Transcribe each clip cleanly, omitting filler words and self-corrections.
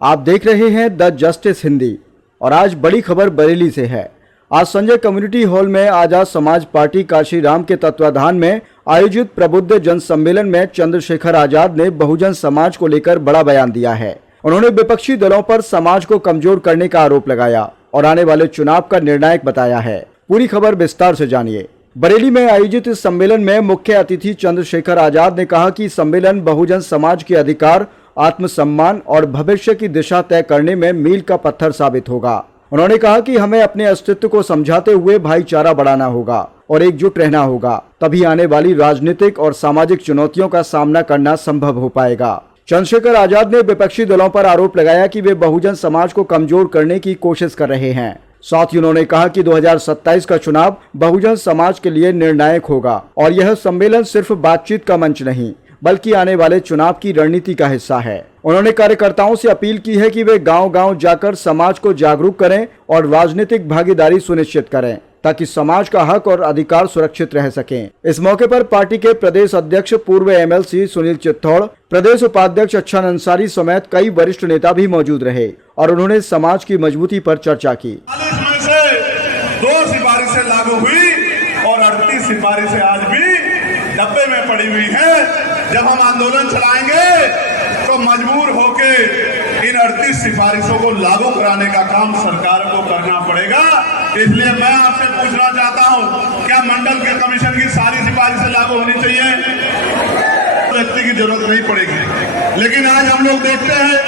आप देख रहे हैं द जस्टिस हिंदी और आज बड़ी खबर बरेली से है। आज संजय कम्युनिटी हॉल में आजाद समाज पार्टी काशीराम के तत्वाधान में आयोजित प्रबुद्ध जन सम्मेलन में चंद्रशेखर आजाद ने बहुजन समाज को लेकर बड़ा बयान दिया है। उन्होंने विपक्षी दलों पर समाज को कमजोर करने का आरोप लगाया और आने वाले चुनाव का निर्णायक बताया है। पूरी खबर विस्तार से जानिए। बरेली में आयोजित इस सम्मेलन में मुख्य अतिथि चंद्रशेखर आजाद ने कहा कि सम्मेलन बहुजन समाज के अधिकार, आत्मसम्मान और भविष्य की दिशा तय करने में मील का पत्थर साबित होगा। उन्होंने कहा कि हमें अपने अस्तित्व को समझाते हुए भाईचारा बढ़ाना होगा और एकजुट रहना होगा, तभी आने वाली राजनीतिक और सामाजिक चुनौतियों का सामना करना संभव हो पाएगा। चंद्रशेखर आजाद ने विपक्षी दलों पर आरोप लगाया कि वे बहुजन समाज को कमजोर करने की कोशिश कर रहे हैं। साथ ही उन्होंने कहा कि 2027 का चुनाव बहुजन समाज के लिए निर्णायक होगा और यह सम्मेलन सिर्फ बातचीत का मंच नहीं बल्कि आने वाले चुनाव की रणनीति का हिस्सा है। उन्होंने कार्यकर्ताओं से अपील की है कि वे गांव-गांव जाकर समाज को जागरूक करें और राजनीतिक भागीदारी सुनिश्चित करें ताकि समाज का हक और अधिकार सुरक्षित रह सकें। इस मौके पर पार्टी के प्रदेश अध्यक्ष पूर्व एमएलसी सुनील चित्तौड़, प्रदेश उपाध्यक्ष अच्छन अंसारी समेत कई वरिष्ठ नेता भी मौजूद रहे और उन्होंने समाज की मजबूती पर चर्चा की। 40 में से 2 सिफारिशें लागू हुई और 38 सिफारिशें आज भी डब्बे में पड़ी हुई है। जब हम आंदोलन चलाएंगे तो मजबूर होके इन 38 सिफारिशों को लागू कराने का काम सरकार को करना पड़ेगा। इसलिए मैं आपसे पूछना चाहता हूं, क्या मंडल के कमीशन की सारी सिफारिशें लागू होनी चाहिए? व्यक्ति की जरूरत नहीं पड़ेगी। लेकिन आज हम लोग देखते हैं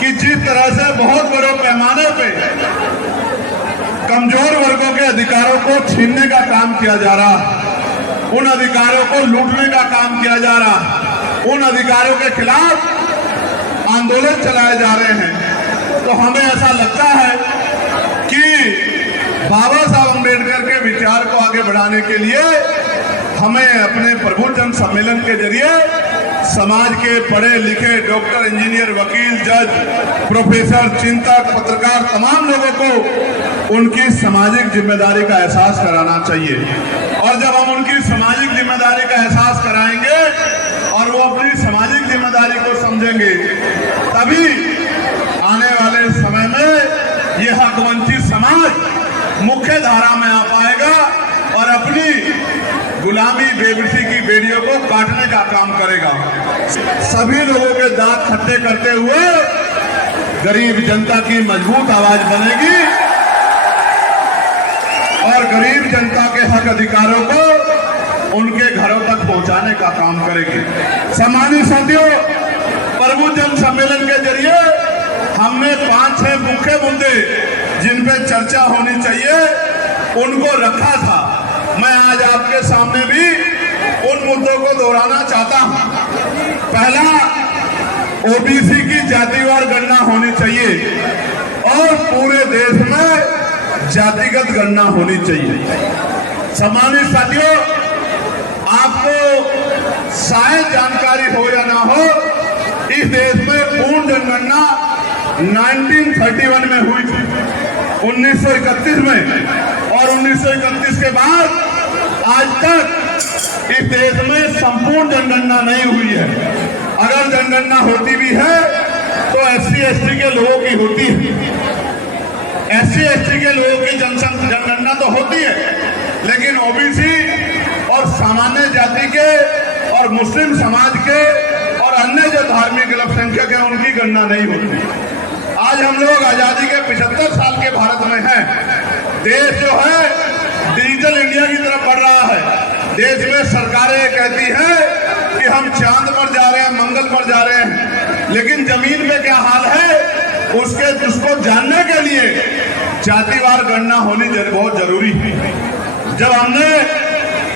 कि जिस तरह से बहुत बड़े पैमाने पे कमजोर वर्गों के अधिकारों को छीनने का काम किया जा रहा, उन अधिकारों को लूटने का काम किया जा रहा, उन अधिकारों के खिलाफ आंदोलन चलाए जा रहे हैं, तो हमें ऐसा लगता है कि बाबा साहब अम्बेडकर के विचार को आगे बढ़ाने के लिए हमें अपने प्रबुद्ध जन सम्मेलन के जरिए समाज के पढ़े लिखे डॉक्टर, इंजीनियर, वकील, जज, प्रोफेसर, चिंतक, पत्रकार तमाम लोगों को उनकी सामाजिक जिम्मेदारी का एहसास कराना चाहिए। और जब हम उनकी सामाजिक जिम्मेदारी का एहसास कराएंगे और वो अपनी सामाजिक जिम्मेदारी को समझेंगे, तभी आने वाले समय में ये हकवंचित समाज मुख्य धारा में आ पाएगा और अपनी गुलामी बेबसी की बेड़ियों को काटने का काम करेगा। सभी लोगों के दांत खट्टे करते हुए गरीब जनता की मजबूत आवाज बनेगी और गरीब जनता के हक अधिकारों को उनके घरों तक पहुंचाने का काम करेगी। सम्मानित साथियों, प्रबुद्ध जन सम्मेलन के जरिए हमने 5-6 मुख्य मुद्दे जिन पे चर्चा होनी चाहिए उनको रखा था। मैं आज आपके सामने भी उन मुद्दों को दोहराना चाहता हूं। पहला, ओबीसी की जातिवार गणना होनी चाहिए और पूरे देश में जातिगत गणना होनी चाहिए। सम्मानित साथियों, आपको शायद जानकारी हो या ना हो, इस देश में पूर्ण जनगणना 1931 में हुई थी, 1931 में, और 1931 के बाद आज तक इस देश में संपूर्ण जनगणना नहीं हुई है। अगर जनगणना होती भी है तो SC/ST के लोगों की होती है। SC/ST के लोगों की जनगणना तो होती है, लेकिन ओबीसी और सामान्य जाति के और मुस्लिम समाज के और अन्य जो धार्मिक अल्पसंख्यक हैं उनकी गणना नहीं होती। आज हम लोग आजादी के 75 साल के भारत में हैं। देश जो है डिजिटल इंडिया की तरफ बढ़ रहा है। देश में सरकारें कहती हैं कि हम चांद पर जा रहे हैं, मंगल पर जा रहे हैं, लेकिन जमीन पे क्या हाल है उसको जानने के लिए जातिवार गणना होनी बहुत जरूरी है। जब हमने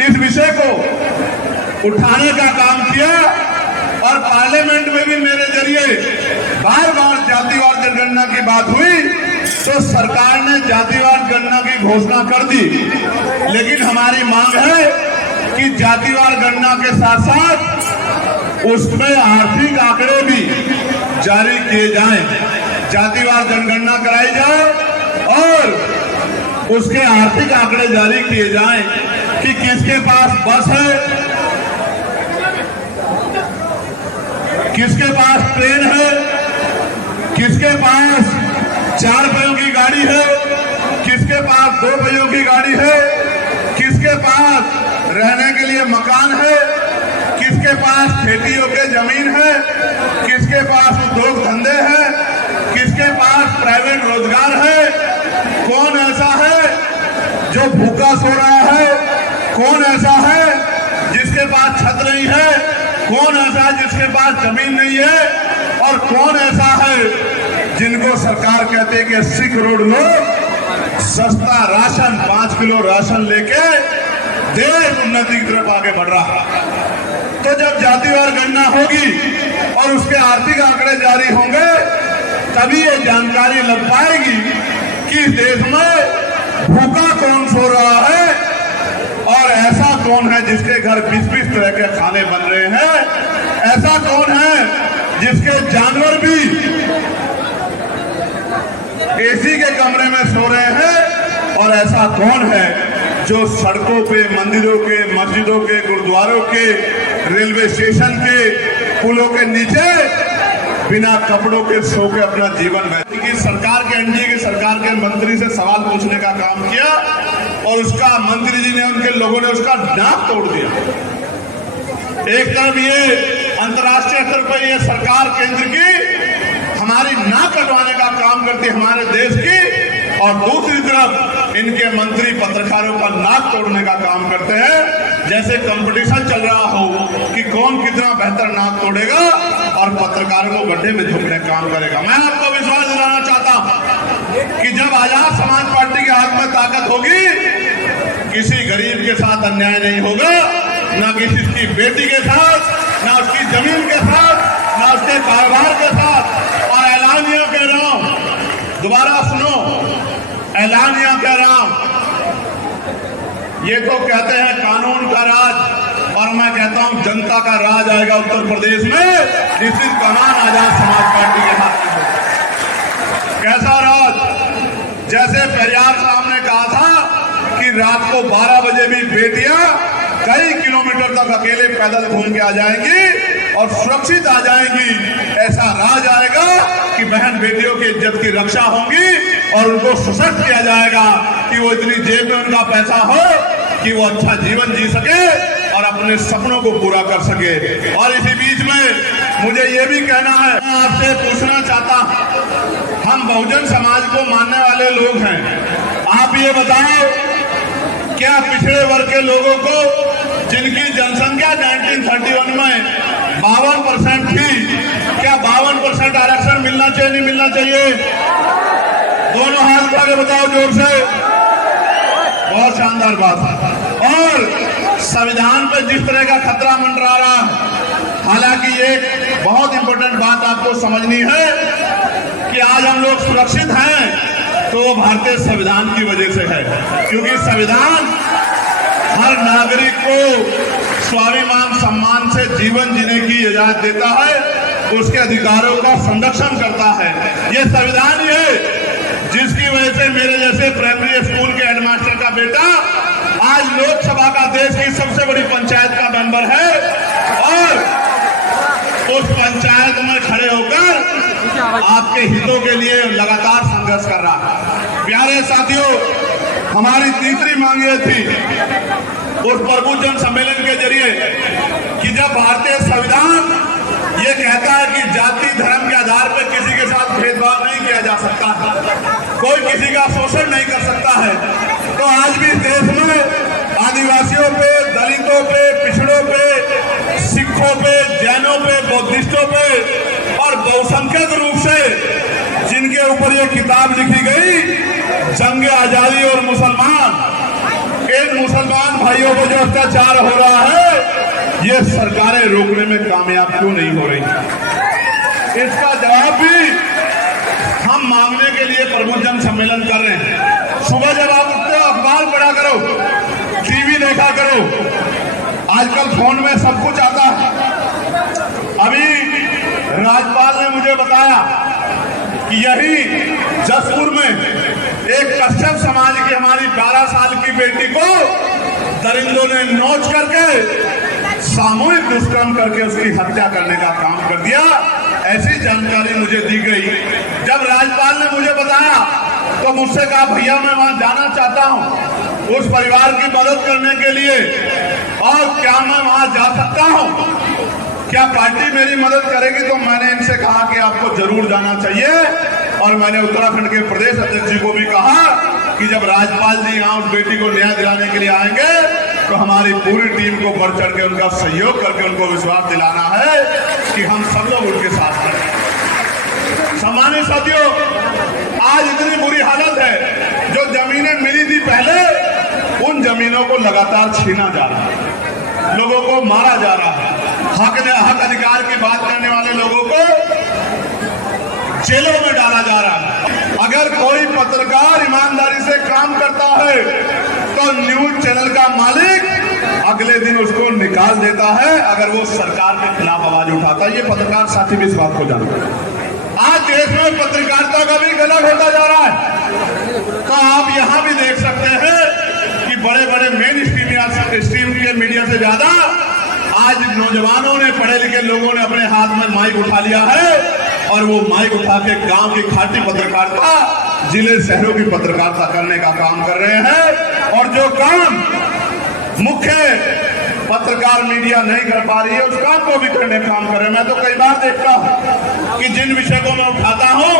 इस विषय को उठाने का काम किया और पार्लियामेंट में भी मेरे जरिए बार बार जातिवार जनगणना की बात हुई, तो सरकार ने जातिवार गणना की घोषणा कर दी। लेकिन हमारी मांग है कि जातिवार गणना के साथ साथ उसमें आर्थिक आंकड़े भी जारी किए जाएं। जातिवार जनगणना कराई जाए और उसके आर्थिक आंकड़े जारी किए जाएं कि किसके पास बस है, किसके पास ट्रेन है, किसके पास 4 पहियों की गाड़ी है, किसके पास 2 पहियों की गाड़ी है, किसके पास रहने के लिए मकान है, किसके पास खेतियों के जमीन है, किसके पास उद्योग धंधे हैं, किसके पास प्राइवेट रोजगार है। कौन ऐसा है जो भूखा सो रहा है? कौन ऐसा है जिसके पास छत नहीं है? कौन ऐसा है जिसके पास जमीन नहीं है? और कौन ऐसा है जिनको सरकार कहते हैं कि 80 करोड़ लोग सस्ता राशन 5 किलो राशन लेके देश उन्नति की तरफ आगे बढ़ रहा है। तो जब जातिवार गणना होगी और उसके आर्थिक आंकड़े जारी होंगे तभी ये जानकारी लग पाएगी कि देश में भूखा कौन सो रहा है और ऐसा कौन है जिसके घर 20-20 तरह के खाने बन रहे हैं। ऐसा कौन है जिसके जानवर भी एसी के कमरे में सो रहे हैं। और ऐसा कौन है जो सड़कों पे, मंदिरों के, मस्जिदों के, गुरुद्वारों के, रेलवे स्टेशन के, पुलों के नीचे बिना कपड़ों के सो के अपना जीवन व्यतीत। सरकार के एनडीए की सरकार के मंत्री से सवाल पूछने का काम किया और उसका मंत्री जी ने, उनके लोगों ने उसका नाक तोड़ दिया। एक तरफ ये अंतर्राष्ट्रीय स्तर पर ये सरकार केंद्र की हमारी नाक कटवाने का काम करती है हमारे देश की, और दूसरी तरफ इनके मंत्री पत्रकारों का नाक तोड़ने का काम करते हैं। जैसे कंपटीशन चल रहा हो कि कौन कितना बेहतर नाक तोड़ेगा और पत्रकारों को गड्ढे में झोंकने का काम करेगा। मैं आपको विश्वास दिलाना चाहता हूं कि जब आजाद समाज पार्टी के हाथ में ताकत होगी, किसी गरीब के साथ अन्याय नहीं होगा, ना किसी की बेटी के साथ, ना उसकी जमीन के साथ, ना उसके कारोबार के साथ। और ऐलानिया कह रहा हूं, दोबारा सुनो, ऐलानिया कह रहा हूं, ये तो कहते हैं कानून का राज, और मैं कहता हूं जनता का राज आएगा उत्तर प्रदेश में। निश्चित कमान आजाद समाज पार्टी के हाथ में होगा। कैसा राज? जैसे पेरियार साहब ने कहा था कि रात को 12 बजे भी बेटियां कई किलोमीटर तक अकेले पैदल घूम के आ जाएंगी और सुरक्षित आ जाएंगी। ऐसा राज आएगा कि बहन बेटियों की इज्जत की रक्षा होगी और उनको सशक्त किया जाएगा कि वो इतनी जेब में उनका पैसा हो कि वो अच्छा जीवन जी सके और अपने सपनों को पूरा कर सके। और इसी बीच में मुझे ये भी कहना है, मैं आपसे पूछना चाहता हूं, हम बहुजन समाज को मानने वाले लोग हैं, आप ये बताओ क्या पिछड़े वर्ग के लोगों को, जिनकी जनसंख्या 1931 में 52% थी, क्या 52% आरक्षण मिलना चाहिए, नहीं मिलना चाहिए? दोनों हाथ उठा के बताओ जोर से। बहुत शानदार बात। और संविधान पे जिस तरह का खतरा मंडरा रहा है, हालांकि एक बहुत इंपॉर्टेंट बात आपको समझनी है कि आज हम लोग सुरक्षित हैं तो वो भारतीय संविधान की वजह से है, क्योंकि संविधान हर नागरिक को स्वाभिमान सम्मान से जीवन जीने की इजाजत देता है, उसके अधिकारों का संरक्षण करता है। ये संविधान ही है जिसकी वजह से मेरे जैसे प्राइमरी स्कूल के हेडमास्टर का बेटा आज लोकसभा का देश की सबसे बड़ी पंचायत का मेंबर है और उस पंचायत में खड़े होकर आपके हितों के लिए लगातार संघर्ष कर रहा है। प्यारे साथियों, हमारी तीसरी मांग ये थी उस प्रबुद्ध सम्मेलन के जरिए कि जब भारतीय संविधान ये कहता है कि जाति धर्म के आधार पर किसी के साथ भेदभाव नहीं किया जा सकता है, कोई किसी का शोषण नहीं कर सकता है, तो आज भी देश में आदिवासियों पे, दलितों पे, पिछड़ों पे, सिखों पे, जैनों पे, बौद्धिस्टों पे और बहुसंख्यक रूप से जिनके ऊपर ये किताब लिखी गई, जंग आजादी और मुसलमान, इन मुसलमान भाइयों को जो अत्याचार हो रहा है, ये सरकारें रोकने में कामयाब क्यों नहीं हो रही? इसका जवाब भी हम मांगने के लिए प्रबुद्ध सम्मेलन कर रहे हैं। सुबह जब आप उठते हो अखबार पढ़ा करो, टीवी देखा करो, आजकल फोन में सब कुछ आता है। अभी राज्यपाल ने मुझे बताया कि यही जसपुर में एक कश्यप समाज की हमारी 12 साल की बेटी को दरिंदों ने नोच करके सामूहिक दुष्कर्म करके उसकी हत्या करने का काम कर दिया। ऐसी जानकारी मुझे दी गई। जब राज्यपाल ने मुझे बताया तो मुझसे कहा भैया मैं वहां जाना चाहता हूं उस परिवार की मदद करने के लिए, और क्या मैं वहां जा सकता हूं, क्या पार्टी मेरी मदद करेगी? तो मैंने इनसे कहा कि आपको जरूर जाना चाहिए। और मैंने उत्तराखंड के प्रदेश अध्यक्ष जी को भी कहा कि जब राज्यपाल जी यहाँ उस बेटी को न्याय दिलाने के लिए आएंगे तो हमारी पूरी टीम को बढ़ चढ़ के उनका सहयोग करके उनको विश्वास दिलाना है कि हम सब लोग उनके साथ हैं। सम्मानित साथियों, आज इतनी बुरी हालत है, जो जमीनें मिली थी पहले उन जमीनों को लगातार छीना जा रहा है, लोगों को मारा जा रहा है, हक अधिकार की बात करने वाले लोगों को जेलों में डाला जा रहा है। अगर कोई पत्रकार ईमानदारी से काम करता है तो न्यूज चैनल का मालिक अगले दिन उसको निकाल देता है अगर वो सरकार के खिलाफ आवाज उठाता है। ये पत्रकार साथी भी इस बात को जानते हैं। आज देश में पत्रकारिता का भी गलत होता जा रहा है। तो आप यहां भी देख सकते हैं कि बड़े बड़े मेन स्ट्रीम के मीडिया से ज्यादा आज नौजवानों ने, पढ़े लिखे लोगों ने अपने हाथ में माइक उठा लिया है और वो माइक उठा के गांव की खाटी पत्रकारिता, जिले शहरों की पत्रकारिता करने का काम कर रहे हैं। और जो काम मुख्य पत्रकार मीडिया नहीं कर पा रही है उस काम को भी करने का काम कर रहे हैं। मैं तो कई बार देखता हूं कि जिन विषय को मैं उठाता हूं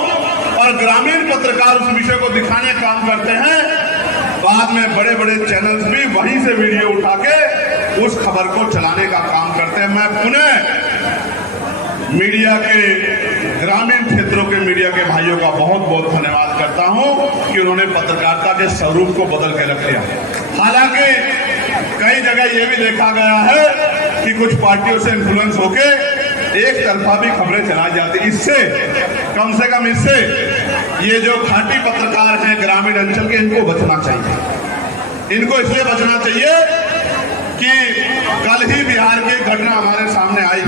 और ग्रामीण पत्रकार उस विषय को दिखाने का काम करते हैं, बाद में बड़े बड़े चैनल्स भी वहीं से वीडियो उठा के उस खबर को चलाने का काम करते हैं। मैं पुनः मीडिया के, ग्रामीण क्षेत्रों के मीडिया के भाइयों का बहुत बहुत धन्यवाद करता हूं कि उन्होंने पत्रकारिता के स्वरूप को बदल के रख दिया। हालांकि कई जगह यह भी देखा गया है कि कुछ पार्टियों से इन्फ्लुएंस होके एक तरफा भी खबरें चलाई जाती। इससे कम से कम इससे ये जो खाटी पत्रकार हैं ग्रामीण अंचल के, इनको बचना चाहिए। इनको इसलिए बचना चाहिए कि कल ही बिहार की घटना हमारे सामने आई है।